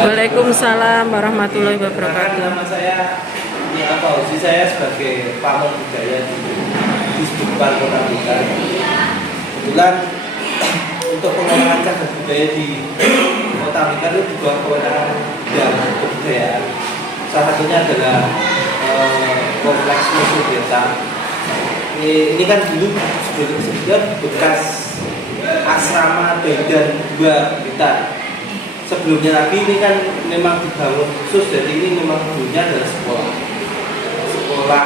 Waalaikumsalam warahmatullahi wabarakatuh. Nama saya Fauzi, saya sebagai pamong budaya di Sebutan Kota Blitar. Kebetulan untuk pengelolaan cagar budaya di Kota Blitar itu di bawah kewenangan Bidang Kebudayaan. Salah satunya adalah kompleks museum desa. Ini kan dulu sebelumnya bekas asrama dan dua Blitar. Sebelumnya lagi ini kan memang dibangun khusus, jadi ini memang dulunya adalah sekolah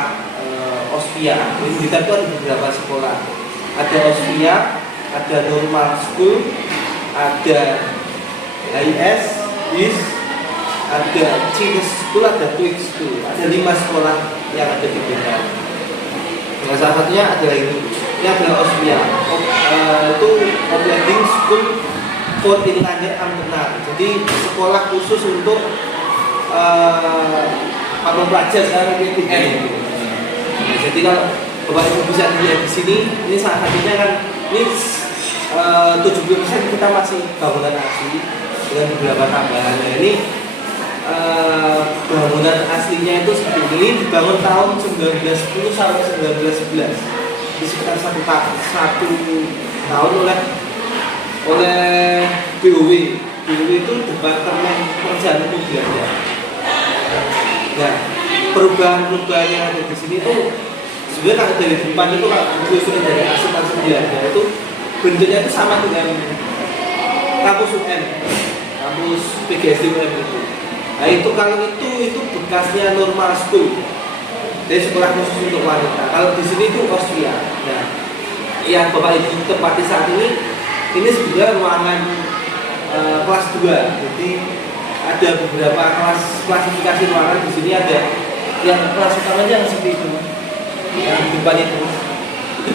Ospia. Di Blitar itu ada beberapa sekolah, ada Ospia, ada Normal School, ada HIS, WIS, ada Chinese School, ada Twig School. Ada 5 sekolah yang ada di Blitar. Nah, salah satunya adalah ini adalah Ospia. Itu Opleiding School for Inlander Ambtenaar. Jadi sekolah khusus untuk pamong pelajar sekarang gitu. Jadi kalau Bapak Ibu bisa dilihat di sini, ini salah satunya kan ini 70% kita masih bangunan asli dengan beberapa tambahan. Nah, ini bangunan aslinya itu seperti ini, dibangun tahun 1910 sampai 1911. Di sekitar satu tahun oleh BOW itu Departemen Pekerjaan Umum Belanda. Nah, perubahan-perubahan yang ada di sini tuh sebenarnya kalau dari depan itu kalau disusun dari arsitektur Belanda itu bentuknya itu sama dengan kampus UM, kampus PGSD UM itu. Nah itu kalau itu bekasnya Normal School, dari sekolah khusus untuk wanita. Kalau di sini itu Austria. Nah, yang Bapak Ibu tempati saat ini sebenarnya ruangan kelas 2. Jadi ada beberapa klasifikasi ruangan di sini. Ada yang kelas utamanya yang seperti itu, yang di depan itu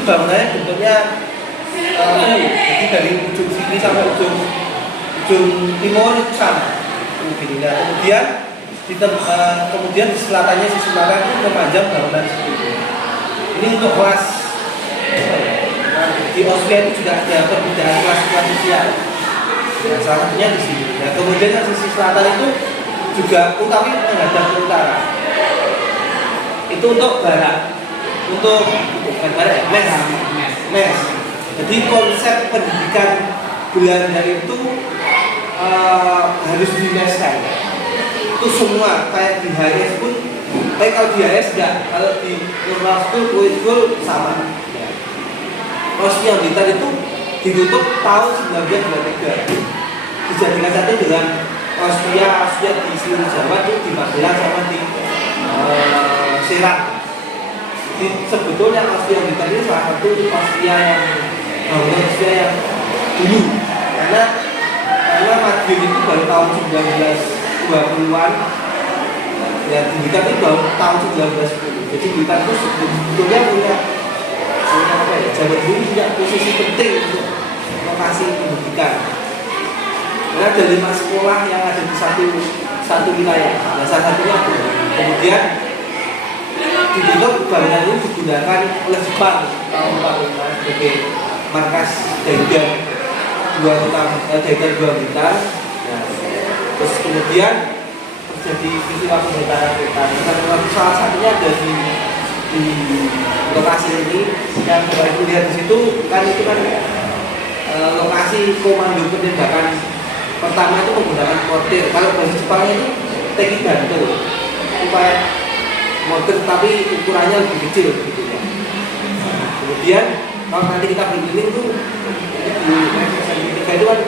bangunannya bentuknya jadi dari ujung sini sampai ujung timur itu sama begini. Nah, kemudian di selatannya sisi selatan itu memanjang bangunan seperti itu. Ini untuk kelas di Austria itu juga ada perbedaan kelas sosial. Nah, salah satunya di sini. Nah, kemudian yang sisi selatan itu juga utama menghadap ke utara. Itu untuk barat, untuk bukan barat ya, mes. Jadi konsep pendidikan Belanda itu harus dimeskan. Itu semua kayak di HIS pun, kalau di HIS enggak, kalau di Normal School, Twig School sama. Austria Blitar itu ditutup tahun 1923. Dijadikan satu dengan Austria di seluruh Jawa itu di Magelang sama di Serang. Jadi sebetulnya Austria Blitar ini salah satu Austria yang dulu, karena Madiun itu baru tahun 1920-an. Ya, di Blitar itu baru tahun 1910. Jadi Blitar itu sebetulnya punya Jawa dulu punya posisi penting untuk lokasi pendidikan. Karena ada 5 sekolah yang ada di satu wilayah. Nah, salah satunya kemudian ditutup, bangunan ini digunakan oleh Jepang tahun 45 sebagai markas Daiden dua Blitar. Nah, terus kemudian terjadi peristiwa pemerintahan kota. Salah satunya ada di lokasi ini yang Bapak Ibu lihat di situ kan, itu kan lokasi komando penindakan pertama itu menggunakan mortir. Kalau bahasa Jepangnya itu teki bantu, upaya mortir tapi ukurannya lebih kecil gitu ya. Kemudian kalau nanti kita berkeliling tuh di S3 itu kan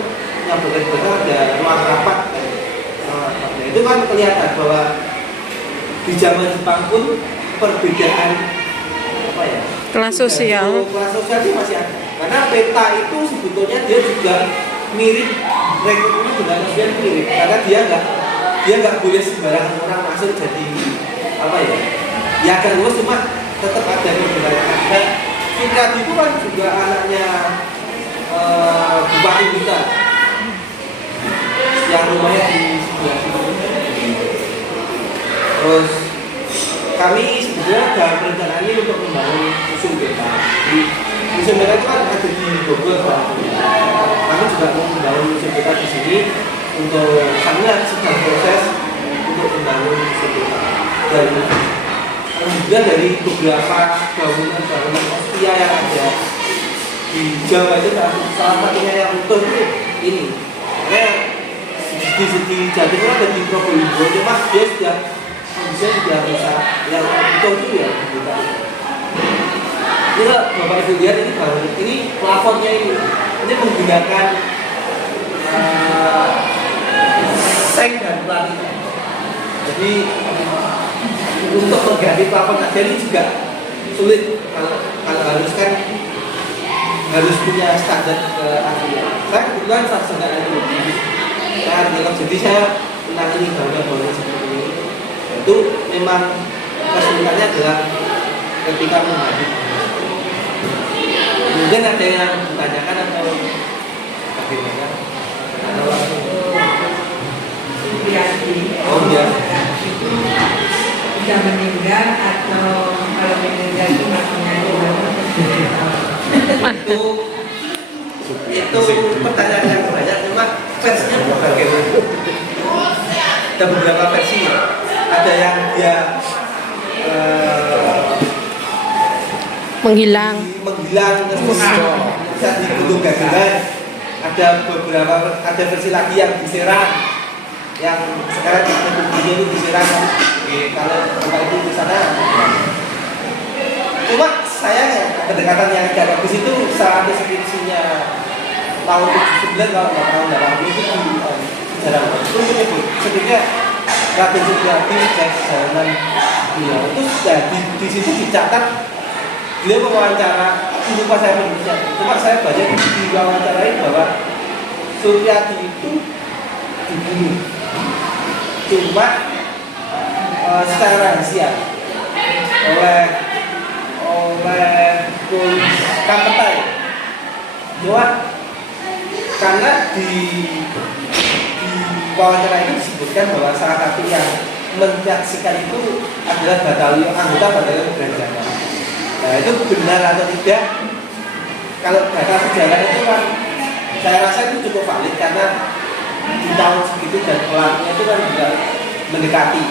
yang berbeda ada ruang rapat kan. Nah, itu kan kelihatan bahwa di zaman Jepang pun perbedaan kelas sosial itu masih ada, karena peta itu sebetulnya dia juga mirip, rekrutmennya juga mirip, karena dia nggak boleh sembarangan orang masuk jadi kan luas, cuma tetap ada perbedaan. Dan Fikrat itu kan juga anaknya Bupati Blitar yang rumahnya di sebelah sini. Terus kami sebetulnya dalam perencanaan ini untuk membangun museum peta. Museum peta itu kan ada di Bogor. Kami juga mau membangun museum peta di sini untuk kami sedang proses untuk membangun sebuah dan alhamdulillah dari beberapa bangunan Austria yang ada di Jawa itu salah satunya yang utuh itu ini. Karena di Jatim ada di Probolinggo, cuma dia sudah kondisinya sudah rusak. Yang utuh itu ya kita. Ini Bapak Ibu lihat ini bangunan ini plafonnya ini menggunakan seng dan platina. Jadi untuk mengganti plafon aja ini juga sulit kalau harus punya standar keahlian. Saya kebetulan sarjana arkeologi, jadi saya menangani bangunan seperti ini. Itu memang kesulitannya adalah ketika mengganti. Mungkin ada yang ditanyakan atau bagaimana? Atau langsung? Oh iya. Sudah meninggal atau kalau meninggal itu maksudnya itu pertanyaan yang banyak, cuma versinya bagaimana? Ada beberapa versi ya. Ada yang dia menghilang saat di Gunung Gagelan. Ada versi lagi yang diserang, yang sekarang di itu diserang. Kalau Bapak itu di sana, cuma sayangnya kedekatan yang agak bagus itu saat deskripsinya tahun 79 kalau nggak tahun 80 itu jarang itu menyebut sebenarnya Raden Supriyadi jalanan beliau itu ya, di situ dicatat beliau mewawancara lupa saya menulisnya, cuma saya baca di wawancarai bahwa Supriyadi itu dibunuh cuma secara rahasia oleh polisi Kampetai. Cuma karena di wawancara itu disebutkan bahwa salah satu yang menyaksikan itu adalah anggota batalion Granjana. Nah itu benar atau tidak? Kalau data sejarah itu kan saya rasa itu cukup valid karena di tahun segitu dan pelakunya itu kan juga mendekati.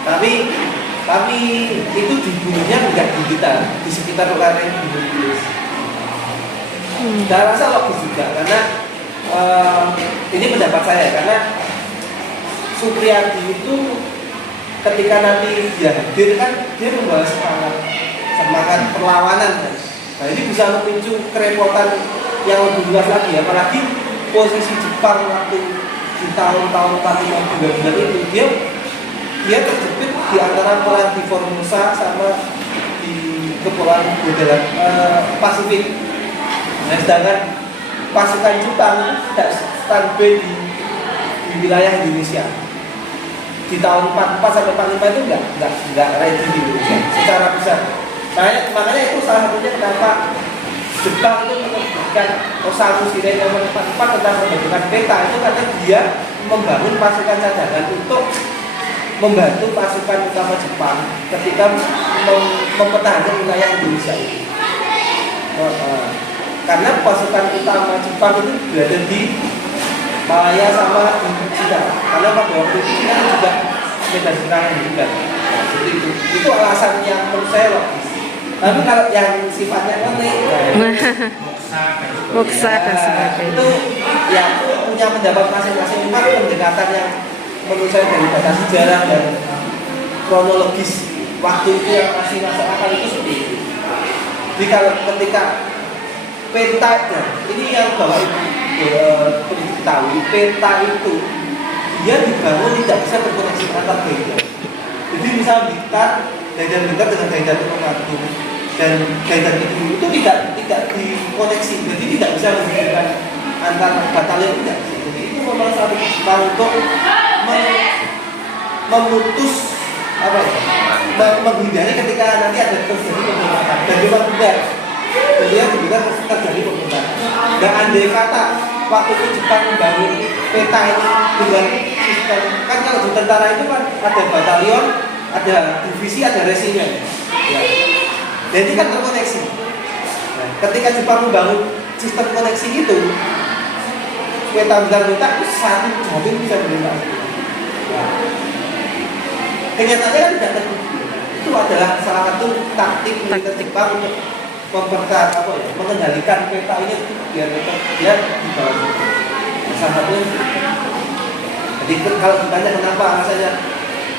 Tapi itu dibunuhnya tidak di kita, di sekitar lokasi Gunung Bilis. Saya rasa logis juga karena ini pendapat saya karena Supriyadi itu ketika nanti dia hadir kan dia membawa semangat perlawanan kan. Nah ini bisa memicu kerepotan yang lebih luas lagi, apalagi posisi Jepang waktu di tahun-tahun 45 itu dia terjepit di antara perang di Formosa sama di kepulauan Guadalupe Pasifik. Nah, sedangkan pasukan Jepang tidak standby di wilayah Indonesia. Di tahun 44 sampai 45 itu enggak ready di Indonesia secara besar. Makanya itu salah satunya kenapa Jepang itu menerbitkan Osamu Shirai nomor 44 tentang pembentukan peta itu karena dia membangun pasukan cadangan untuk membantu pasukan utama Jepang ketika mempertahankan wilayah Indonesia itu. Karena pasukan utama Jepang itu berada di Malaya sama di Cina. Karena pada waktu itu Cina juga medan serangan juga. Jadi itu alasan yang menurut saya logis. Tapi kalau yang sifatnya aneh, moksa dan sebagainya itu ya punya pendapat masing-masing. Cuma pendekatan yang menurut saya dari data sejarah dan kronologis waktu itu yang masih masuk akal itu seperti itu. Jadi kalau ketika peta ini yang Bapak Ibu perlu diketahui, peta itu dia dibangun tidak bisa terkoneksi antar daerah. Jadi misal Blitar dengan daerah Tulungagung dan daerah itu tidak dikoneksi, jadi tidak bisa menghubungkan antar batalion tidak. Jadi itu memang satu Jepang untuk memutus menghindari ketika nanti ada terjadi pemberontakan. Dan memang benar, dia juga terjadi pemberontakan. Dan andai kata waktu itu Jepang membangun peta ini dengan sistem, kan kalau di tentara itu kan ada batalion, ada divisi, ada resimen. Ya. Jadi kan terkoneksi. Nah, ketika Jepang membangun sistem koneksi itu, peta minta itu satu mobil bisa berlima. Nah, kenyataannya kan tidak terbukti. Itu adalah salah satu taktik militer Jepang untuk mengendalikan peta ini biar dia di bawah. Salah satunya. Jadi kalau ditanya kenapa rasanya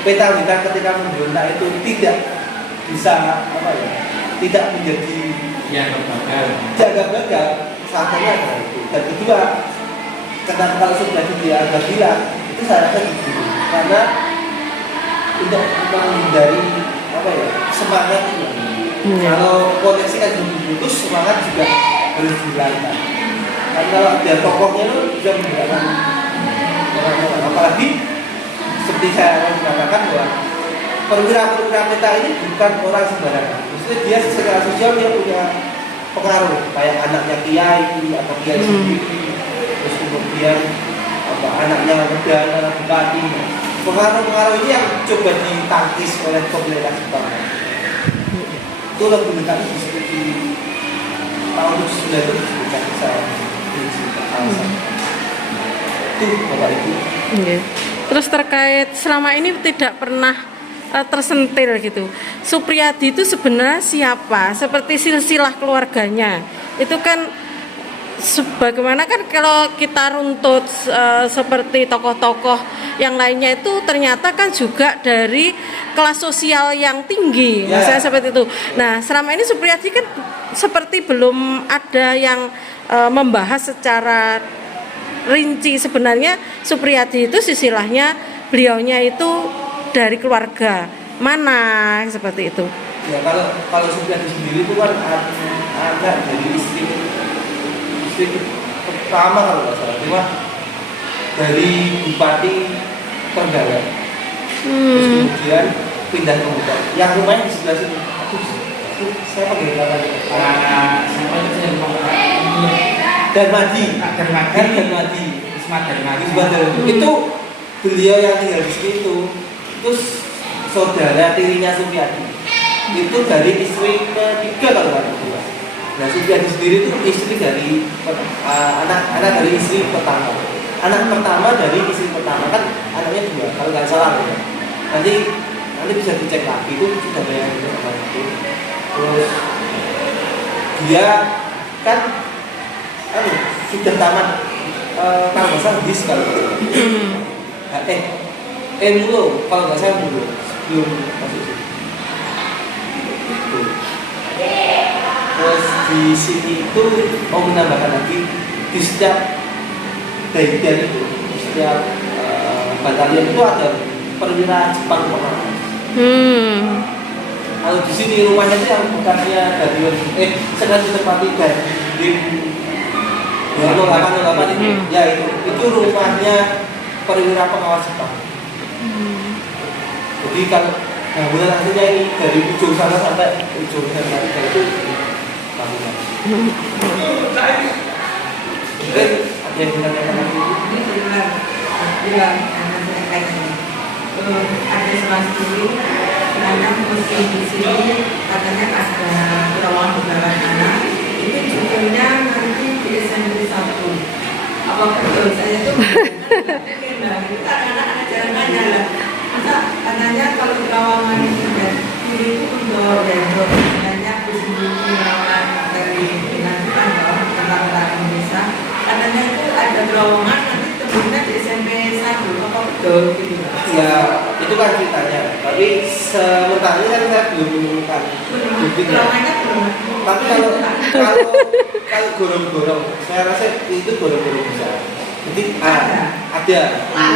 peta militer ketika memberontak itu tidak bisa tidak menjadi jaga gagal, satunya adalah itu. Dan kedua, kenapa kalau sudah dia agak gila itu saya rasa dibunuh karena untuk menghindari semangat itu. Kalau koneksi kan putus, semangat juga harus dihilangkan. Karena kalau dia tokohnya itu bisa menggunakan orang-orang, apalagi seperti saya mengatakan bahwa perwira-perwira peta ini bukan orang sembarangan. Maksudnya dia secara sosial dia punya pengaruh, kayak anaknya kiai atau kiai sendiri, terus kemudian anaknya perdana, bupati. Pengaruh-pengaruh ini yang coba ditangkis oleh pemerintah Jepang. Itu lebih dekat seperti tahun 19 itu disebutkan saya itu Bapak Ibu. Terus terkait selama ini tidak pernah tersentil gitu. Supriyadi itu sebenarnya siapa? Seperti silsilah keluarganya. Itu kan sebagaimana kan kalau kita runtut seperti tokoh-tokoh yang lainnya itu ternyata kan juga dari kelas sosial yang tinggi, misalnya seperti itu. Nah, selama ini Supriyadi kan seperti belum ada yang membahas secara rinci sebenarnya Supriyadi itu silsilahnya beliaunya itu dari keluarga mana seperti itu. Ya kalau Supriyadi sendiri itu kan ada dari istri pertama kalau nggak salah, cuma dari Bupati Trenggalek. Terus kemudian pindah ke Bupati. Yang rumahnya di sebelah sini. Saya panggil namanya. Darmadi. Itu beliau yang tinggal di sini itu. Terus saudara tirinya Supriyadi. Itu dari istri ketiga kalau nggak salah. Nah, Supriyadi sendiri itu istri dari anak dari istri pertama. Anak pertama dari istri pertama kan anaknya dua kalau nggak salah ya. Nanti bisa dicek lagi itu sudah banyak itu. Terus dia kan sudah tamat kalau nggak salah di sekolah. Dulu kalau nggak salah dulu belum masuk. Terus di sini itu mau menambahkan lagi di setiap bagian itu, di setiap batalion itu ada perwira Jepang pengawas. Kalau di sini rumahnya itu yang bukannya batalion sedang ditempati di 0808 itu, ya itu rumahnya perwira pengawas Jepang. Jadi kalau bangunan aslinya ini dari ujung sana sampai ujung sana itu bangunan. Mungkin ada yang menanyakan lagi. Bilang kayak gini. Ada semacam karena musim di sini katanya ada terowongan di bawah sana. Itu judulnya nanti di SMP 1. Apa betul? Saya tuh mungkin lah. Kita anak-anak jangan nanya lah. Masa katanya kalau terowongan itu itu untuk banyak kesimpulan dari penantikan tentang Indonesia. Katanya itu ada terowongan nanti temunya di SMP 1. Apa betul gitu? Ya itu kan ceritanya. Tapi sementara kan saya belum menemukan buktinya. Tapi kalau gorong-gorong, saya rasa itu gorong-gorong besar. Jadi ada.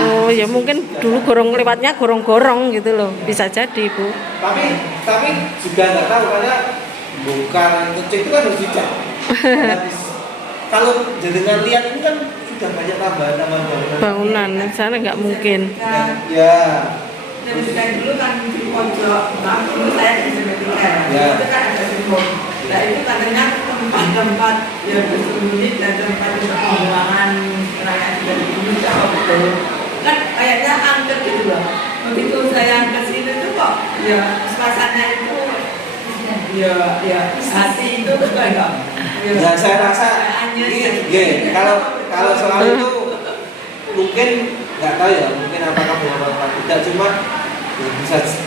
Oh ya mungkin dulu lewatnya gorong-gorong gitu loh, bisa jadi Bu. Tapi juga nggak tahu karena bukan kecil itu kan harus dicek. Kalau jenengan lihat ini kan sudah banyak tambahan bangunan. Sana nggak mungkin. Ya. Dan dulu kan di pojok, dulu saya di SMP 3 itu kan ada simbol. Nah itu katanya tempat-tempat yang bersembunyi dan tempat pembuangan rakyat dari Indonesia. Betul. Kan kayaknya angker gitu loh. Begitu saya ke sini tuh kok ya suasana itu ya hati itu kayak ya saya rasa ini kalau soal itu mungkin nggak tahu ya, mungkin apakah benar atau tidak, cuma ya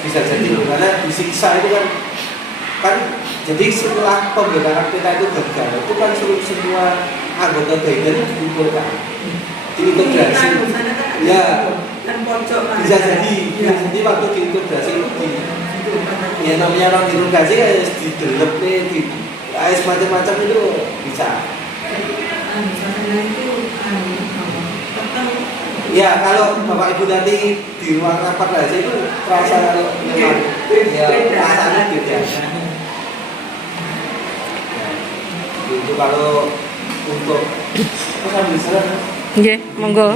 bisa jadi karena disiksa itu kan jadi setelah pembelaan peta itu gagal, itu kan semua anggota bagian dikumpulkan, diintegrasi. Ya, bisa jadi waktu diintegrasi itu ya namanya orang diintegrasi kayak didelep di macam-macam itu bisa. Ya kalau Bapak Ibu nanti di ruang rapat aja itu terasa kalau memang ya rasanya beda. Itu kalau untuk Nggih, monggo.